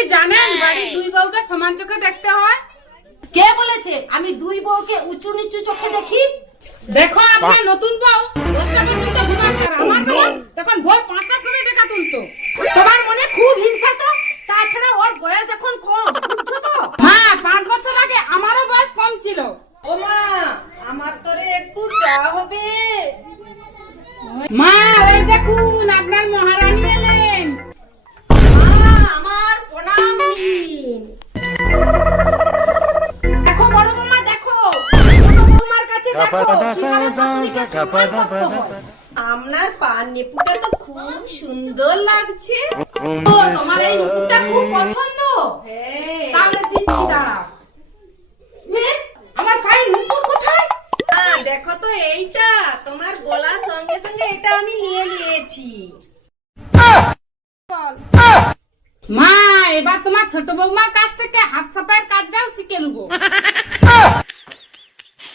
কি জানেন বাড়ির দুই বউকে সমান চোখে দেখতে হয়? কে বলেছে আমি দুই বউকে উঁচু নিচু চোখে দেখি? দেখো আপনার নতুন বউ 10টা পর্যন্ত ঘুমাচ্ছে আর আমার বউ তখন ভোর 5টার সময় টাকা তুলতো। তোমার মনে খুব হিংসা তো। তাছাড়া ওর বয়স এখন কম, বুঝছো তো? মা 5 বছর আগে আমারও বয়স কম ছিল। ও মা, আমার তোরে একটু চা হবে? মা ওই দেখুন আপনার মহারানী এলেন। মা, আমার প্রণাম দিন। দেখো বড় বৌমা, দেখো ছোট বৌমার কাছে দেখো কিভাবে শাশুড়িকে সম্মান করতে হয়। আপনার পান নেপুটা তো খুব সুন্দর লাগছে। ও তোমার এই নুপুরটা খুব পছন্দ? হ্যাঁ। তাহলে দিচ্ছি, দাঁড়াও। আমার পায়ের নুপুর কোথায়? দেখো তো, এইটা তোমার গলার সঙ্গে সঙ্গে এটা আমি নিয়ে নিয়েছি। মা এবার তোমার ছোট বৌমার কাছ থেকে হাত